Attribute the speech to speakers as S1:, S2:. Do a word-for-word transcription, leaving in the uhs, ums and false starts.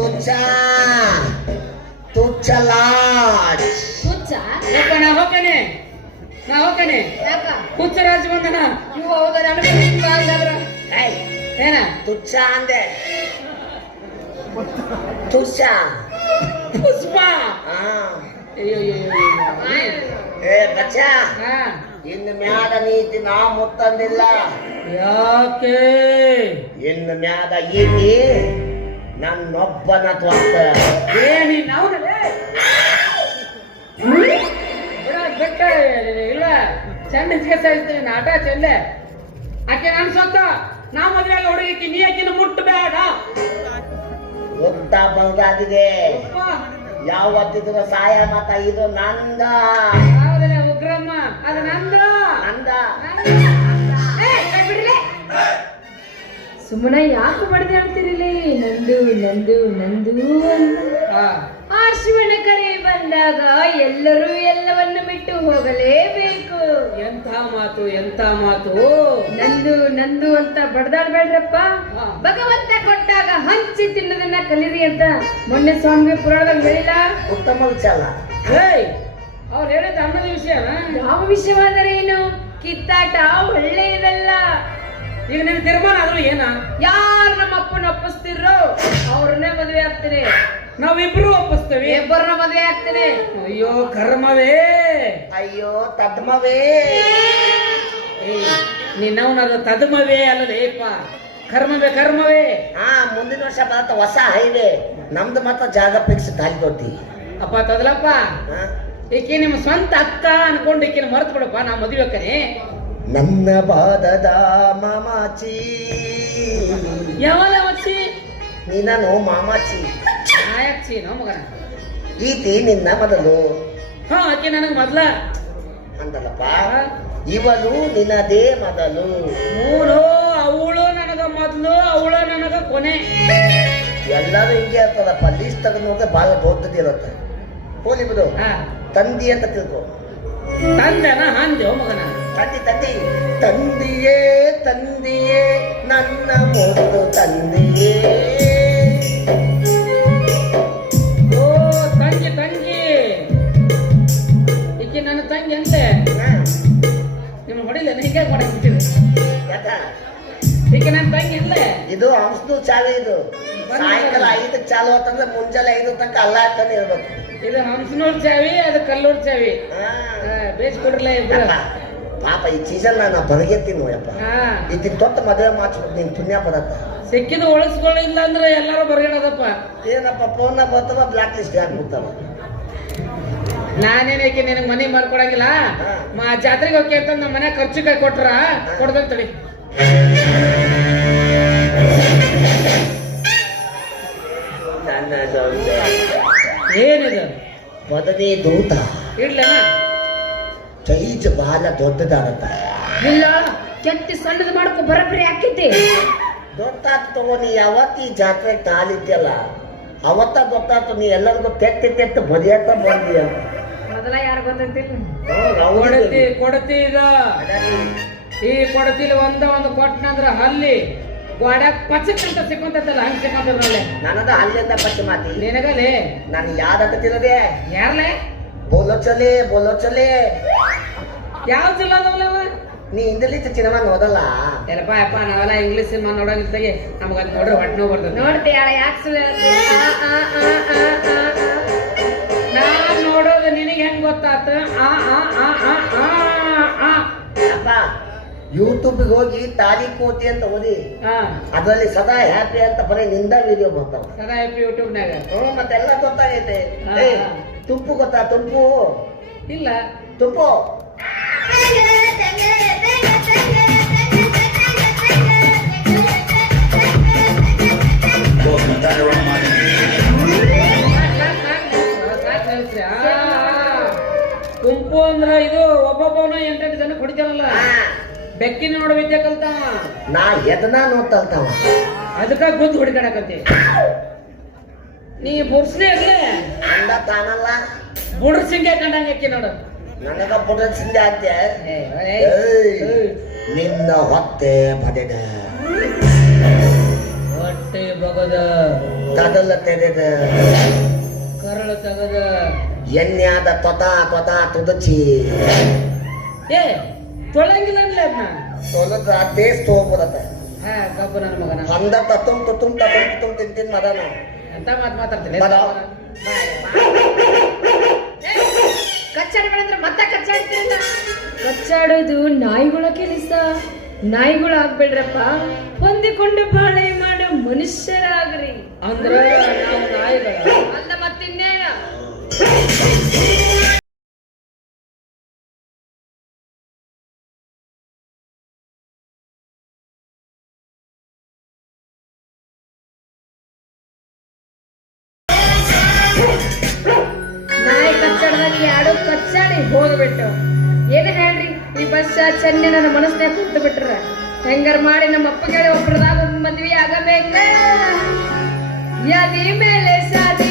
S1: ತುಚ್ಚ ತುಚ್ಚ ಲಾಡ್
S2: ಹುಚ್ಚ
S3: ಯಪ್ಪ ನಾ ಹೋಗ್ತೇನೆ ನಾ ಹೋಗ್ತೇನೆ
S2: ಯಾಕ
S3: ಹುಚ್ಚ ರಾಜ ಬಂದನ
S2: ಇವು ಹೌದಾ ನನಗಾದ್ರ
S3: ಏಯ್ ಏನ
S1: ತುಚ್ಚ ಅಂದೆ ತುಚ್ಚ
S3: ಪುಷ್ಪ
S1: ಹಾ
S3: ಅಯ್ಯೋ ಅಯ್ಯೋ
S1: ಏ ಬಚ್ಚ
S3: ಹಾ
S1: ಇನ್ನು ಮ್ಯಾದ ನೀತಿ ನಾ ಮುತ್ತಂದಿಲ್ಲ
S3: ಯಾಕೆ
S1: ಇನ್ನು ಮ್ಯಾದ ಈತಿ ನನ್ನೊಬ್ಬನ ತ್ವತ್ತ
S3: ಏನಿ ನಾವನಲ್ಲೇ ಬೆಟ್ಟ ಇಲ್ಲ ಚಂದ ಇಸ್ಕೊಳ್ತೀನಿ ನಾಟ ಚೆಲ್ಲೆ ಆಕೆ ನಾನು ಸ್ವಂತ ನಾ ಮದುವೆ ಆಗ ಹುಡುಗಿಕ್ಕೆ ನೀ ಆಕಿನ ಮುಟ್ಟಬೇಡ
S1: ಮುಕ್ತ ಬಂಗಾದಿದೆ ಯಾವತ್ತಿದ್ರು ಸಹಾಯ ಮತ ಇದು ನಂದ
S3: ಹೌದಲ್ಲ ಉಗ್ರಮ್ಮ ಅದು ನಂದು
S1: ನಂದ
S2: ಸುಮ್ಮನೆ ಯಾಕೆ ಬಡ್ದು ಹೇಳ್ತಿರಲಿ ನಂದು ನಂದು ನಂದು
S3: ಹಾ
S2: ಆ ಶಿವನ ಕರೆ ಬಂದಾಗ ಎಲ್ಲರೂ ಎಲ್ಲವನ್ನು ಬಿಟ್ಟು ಹೋಗಲೇಬೇಕು.
S3: ಎಂಥ ಮಾತು ಎಂಥ ಮಾತು
S2: ನಂದು ನಂದು ಅಂತ ಬಡ್ದಾಡ್ಬೇಡ್ರಪ್ಪ.
S3: ಹಾ.
S2: ಭಗವಂತ ಕೊಟ್ಟಾಗ ಹಂಚಿ ತಿನ್ನೋದನ್ನ ಕಲೀರಿ ಅಂತ ಮೊನ್ನೆ ಸ್ವಾಮಿ ಪುರಾಣದಲ್ಲಿ ಹೇಳಿಲ್ಲ.
S1: ಉತ್ತಮ ವಿಚಾರ
S3: ಏಯ್ ಅವ್ರು ಹೇಳಿದ ಅನ್ನದ ವಿಷಯನ
S2: ಯಾವ ವಿಷಯವಾದರೆ ಏನು? ಕಿತ್ತಾಟ ಒಳ್ಳೆಯದಲ್ಲ.
S3: ಈಗ ನಿನ್ನ ತೀರ್ಮಾನ ಆದ್ರೂ ಏನ
S2: ಯಾರು ನಮ್ಮ ಅಪ್ಪನ ಒಪ್ಪಿಸ್ತಿರೋ ಅವ್ರನ್ನೇ ಮದುವೆ ಆಗ್ತೀನಿ.
S3: ನಾವಿಬ್ರು ಒಪ್ಪಿಸ್ತೇವೆ
S2: ಇಬ್ಬರನ್ನ ಮದುವೆ ಆಗ್ತೀನಿ.
S3: ಅಯ್ಯೋ ಕರ್ಮವೇ
S1: ಅಯ್ಯೋ ತದ್ಮವೇ
S3: ನಿನ್ನವನದ ತದ್ಮವೇ ಅಲ್ಲದೇಪ ಕರ್ಮವೇ ಕರ್ಮವೇ.
S1: ಹಾ ಮುಂದಿನ ವರ್ಷ ಬರತ್ತ ಹೊಸ ಹೈವೇ ನಮ್ದು ಮಾತ್ರ ಜಾಗ ಫಿಕ್ಸ್ ತಾಯಿದೊಡ್ಡಿ
S3: ಅಪ್ಪ ತದಲಪ್ಪ ಈಕೆ ನಿಮ್ಮ ಸ್ವಂತ ಅಕ್ಕ ಅನ್ಕೊಂಡು ಈಕಿನ ಮರ್ತು ಬಿಡಪ್ಪ ನಾ ಮದುವೆ ಅಕ್ಕನೆ.
S1: ನನ್ನ ಬಾದದ ಮಾಮಾಚಿ
S3: ಯಾವಲ್ಲ ಮಚ್ಚಿ
S1: ನೀನನು ಮಾಮಾಚಿ
S3: ಆಯಚ್ಚಿ ನೋ ಮಗನ
S1: ಈತಿ ನಿನ್ನ ಮೊದಲು
S3: ಹಾ ಆಕೆ ನನಗೆ ಮೊದ್ಲ
S1: ಅಂತಲ್ಲಪ್ಪ ಇವಳು ನಿನ್ನದೇ ಮೊದಲು
S3: ಮೂರು ಅವಳು ನನಗ ಮೊದ್ಲು ಅವಳು ನನಗ ಕೊನೆ.
S1: ಎಲ್ಲರೂ ಹಿಂಗೆ ಇರ್ತದಪ್ಪ ಲೀಸ್ಟ್ ತೆಗೆದು ನೋಡಿದ್ರೆ ಬಹಳ ದೊಡ್ಡದಿರುತ್ತೆ. ಹೋಲಿ ಬಿಡು
S3: ಹಾ
S1: ತಂದಿ ಅಂತ ತಿಳ್ಕೊ.
S3: ತಂದೆನ ಹಂದೆ ಮಗನ
S1: ತಂದಿ ತಂದಿ ತಂದಿಯೇ ತಂದಿಯೇ ನನ್ನ ಮುದ್ದು ತಂದಿಯೇ.
S3: ಓ ತಂಗಿ ತಂಗಿ ಈಕೆ ನನ್ನ ತಂಗಿ ಅಂತೆ ನಿಮ್ಮ ಹೊಡಿಲ್ಲ ಹೀಗೆ ಮಾಡಕ್ಬಿಟ್ಟಿದೆ.
S1: ಯಾಕ
S3: ಈಕೆ ನನ್ನ ತಂಗಿ ಇಲ್ಲೇ
S1: ಇದು ಹಂಸದು ಚಾವಿ ಇದು ಸಾಯಂಕಾಲ ಐದಕ್ಕೆ ಚಾಲು ಆತಂದ್ರೆ ಮುಂಜಾನೆ ಐದು ತನಕ ಅಲ್ಲ ಹಾಕೊಂಡು ಇರ್ಬೇಕು.
S3: ಇದು ಹಂಸನೂರ್ ಚಾವಿ ಅದು ಕಲ್ಲೂರ್ ಚಾವಿ ಬೇಸ್ ಕೊಡ್ರಲ್ಲ ಇಬ್ರು.
S1: ಅಪ್ಪ, ಪಾಪ ಈ ಸೀಸನ್ ನಾನು ಬರಗೆತ್ತೀನಿ ನೋಯಪ್ಪ.
S3: ಹಾ
S1: ಇದಕ್ಕೆ ತೊಟ್ಟ ಮದುವೆ ಮಾಡ್ಸ್ಬಿಟ್ಟು ನೀನು ಪುಣ್ಯ ಬರತ್ತ.
S3: ಸಿಕ್ಕಿದ್ದು ಒಳಸ್ಕೊಳ್ಳಿಲ್ಲ ಅಂದ್ರೆ ಎಲ್ಲಾರು ಬರ್ಗಡದಪ್ಪ.
S1: ಏನಪ್ಪ ಫೋನ್ ಬರ್ತವ ಬ್ಲಾಕ್ ಲಿಸ್ಟ್ ಹಾಕ್ಬಿಡ್ತಾವ.
S3: ನಾನೇನಕ್ಕೆ ನಿನಗೆ ಮನೆ ಮಾಡ್ಕೊಡಂಗಿಲ್ಲ. ಮಾ ಜಾತ್ರೆಗೆ ಹೋಗಿ ಅಂತ ನಮ್ಮ ಮನೆ ಖರ್ಚು ಕೈ ಕೊಟ್ರ ಕೊಡ್ದಂತಡಿ. ಏನಿದು
S1: ಮೊದಲೇ ದೂತ
S3: ಇಡ್ಲೇನ
S1: ಸೈಜ್ ಬಹಳ ದೊಡ್ಡದಾಗತ್ತ.
S2: ಇಲ್ಲ ಕೆತ್ತಿ ಸಣ್ಣದು ಮಾಡ್ಕೊ ಬರಬ್ರಿ ಹಾಕಿದ್ದೆ.
S1: ದೊಡ್ಡಾತು ತಗೋ. ನೀ ಯಾವತ್ತಿ ಈ ಜಾತ್ರೆ ಕಾಲಿದ್ಯಲ್ಲ ಅವತ್ತ ಗೊತ್ತಾತು ನೀ ಎಲ್ಲರಿಗೂ ತೆತ್ತಿ ತೆತ್ತು ಬದಿಯತ್ತ ಬಂದಿ ಅಂತ.
S2: ಮೊದಲ ಯಾರು ಗೊತ್ತಂತಿಲ್ಲ.
S3: ಕೊಡತಿ ಕೊಡತಿ ಈಗ ಈ ಕೊಡತಿಲಿ ಒಂದ ಒಂದು ಕೊಟ್ಟನಂದ್ರ ಅಲ್ಲಿ ಗೋಡ್ಯಾಗ ಪಚಕ್ ಅಂತ ಸಿಕ್ಕಂತಲ್ಲ ಹಂಗ ಸಿಕ್ಕಂತದ್ರಲ್ಲೇ
S1: ನನಗ ಅಲ್ಲಿಂದ ಪಚ್ಚ ಮಾತಿ
S3: ನಿನಗಲೇ
S1: ನಾನು ಯಾವ್ದಂತ ತಿನ್ನದೆ
S3: ಯಾರ್ಲೆ
S1: ಬೋಲೋ ಚಲೆ ಬೋಲೋ ಚಲೆ
S3: ಯಾವ ಜಿಲ್ಲಾ ಅದಾವಲ್ಲವ
S1: ನೀ ಇಂಗ್ಲೀಷ್ ಸಿನಿಮಾ ನೋಡಲ್ಲ.
S3: ಎಲ್ಲಪ್ಪ ಯಪ್ಪ ನಾವೆಲ್ಲ ಇಂಗ್ಲೀಷ್ ಸಿನಿಮಾ ನೋಡಂಗಿದ್ದಾಗೆ ನಮ್ಗೆ ಅದು ನೋಡ್ರಿ ಹೊಟ್ಟೆ ನೋವು ಬರ್ತದೆ.
S2: ನೋಡ್ತೀಯ ಯಾಕೆ ಸುಳ್ಳು
S3: ನಾನ್ ನೋಡೋದು ನಿನಗೆ ಹೆಂಗ್ ಗೊತ್ತಾತ? ಆ ಆ ಆ ಆ ಆ ಆ
S1: ಅಪ್ಪ ಯೂಟ್ಯೂಬ್ಗೆ ಹೋಗಿ ತಾಲಿಕೋಟಿ ಅಂತ ಓದಿ
S3: ಹಾ
S1: ಅದರಲ್ಲಿ ಸದಾ ಹ್ಯಾಪಿ ಅಂತ ಬರೀ ನಿಂದ ವಿಡಿಯೋ ಬರ್ತಾವ.
S3: ಸದಾ ಯೂಟ್ಯೂಬ್ನಾಗ
S1: ಹ್ಮ್ ಮತ್ತೆಲ್ಲ ಗೊತ್ತಾಗೈತೆ.
S3: ಹಾ,
S1: ಏ,
S3: ಹಾ.
S1: ತುಪ್ಪು ಗೊತ್ತಾ? ತುಪ್ಪು
S3: ಇಲ್ಲ
S1: ತುಪ್ಪು
S3: ಗುಂಪು ಅಂದ್ರ ಇದು ಒಬ್ಬೊಬ್ಬನ ಎಂಟೆಂಟು ಜನ ಕುಡಿತಾರಲ್ಲ ಬೆಕ್ಕಿನ ನೋಡ ವಿದ್ಯೆ ಕಲ್ತಾವ.
S1: ನಾ ಎದನ ನೋಡ್ತಲ್ತಾವ
S3: ಅದಕ್ಕ ಗುದ್ದು ಹುಡುಕಾಡಕತ್ತಿ ನೀ ಬುರ್ಸ್ಲಿ ಆಗ್ಲೇ
S1: ಅಂದ ತಾನಲ್ಲ
S3: ಬುಡ್ರ ಸಿಂಗೆ ಕಂಡಂಗ ಅಕ್ಕಿ ನೋಡು.
S1: ನನಗ ಬುಡಸಿಂದೆ ಅಂತೆ.
S3: ಏ, ಏ,
S1: ಏಯ್,
S3: ಏಯ್.
S1: ನಿನ್ನ ಹೊತ್ತೆ ಬದೆದ
S3: ಓ ಬಟ್ಟೆ ಬಗದ
S1: ಕದಲ ತೆರೆದ
S3: ಕರಳು ತಗದ
S1: ಎನ್ಯಾದ ತ್ವತ ತ್ವತ ತುದಚಿ
S3: ಏ ತೊಳಂಗಿಲ್ಲ ಅನ್ಲ ಅದ್ನ
S1: ತೊಲದ ಟೇಸ್ಟ್ ಹೋಗ್ಬಿಡತ್ತೆ
S3: ಹಾ ಕಬ್ಬು ನನ್ನ ಮಗನ
S1: ಅಂದ ತತ್ತುಂ ತುತ್ತುಂ ತತ್ತುಂ ತುತ್ತುಂ ತಿಂತೀನಿ ಮದನ
S3: ಎಂತ ಮಾತು ಮಾತಾಡ್ತೀನಿ
S1: ಮದ.
S2: ಕಚ್ಚಾಡ್ಬೇಡಂದ್ರೆ ಮತ್ತೆ ಕಚ್ಚಾಡ್ತೀರಲ್ಲ. ಕಚ್ಚಾಡೋದು ನಾಯಿಗಳ ಕೆಲಸ. ನಾಯಿಗಳು ಆಗ್ಬೇಡ್ರಪ್ಪ, ಹೊಂದಿಕೊಂಡು ಬಾಳೆ ಮಾಡೋ ಮನುಷ್ಯರಾಗ್ರಿ.
S3: ಅಂದ್ರ ನಾವು ನಾಯಿಗಳ
S2: ಅಲ್ಲ ಮತ್ತಿನ್ನೇನ. ನಾಯಿ ಕಚ್ಚಾಡ್ದಂಗೆ ಯಾಡೋ ಕಚ್ಚಾಡಿ ಹೋಗ್ಬಿಟ್ಟು ಏನ ಹೇಳ್ರಿ ಈ ಬಸ್ ಚೆನ್ನೆ ನನ್ನ ಮನಸ್ಸಿನಾಗ ಕುಂತು ಬಿಟ್ರ ಹೆಂಗಾರ ಮಾಡಿ ನಮ್ಮ ಅಪ್ಪ ಕೇಳಿ ಒಬ್ಬರದಾಗ ಮದ್ವಿ ಆಗಬೇಕ ಯಾದಿ ಮೇಲೆ ಶಾದಿ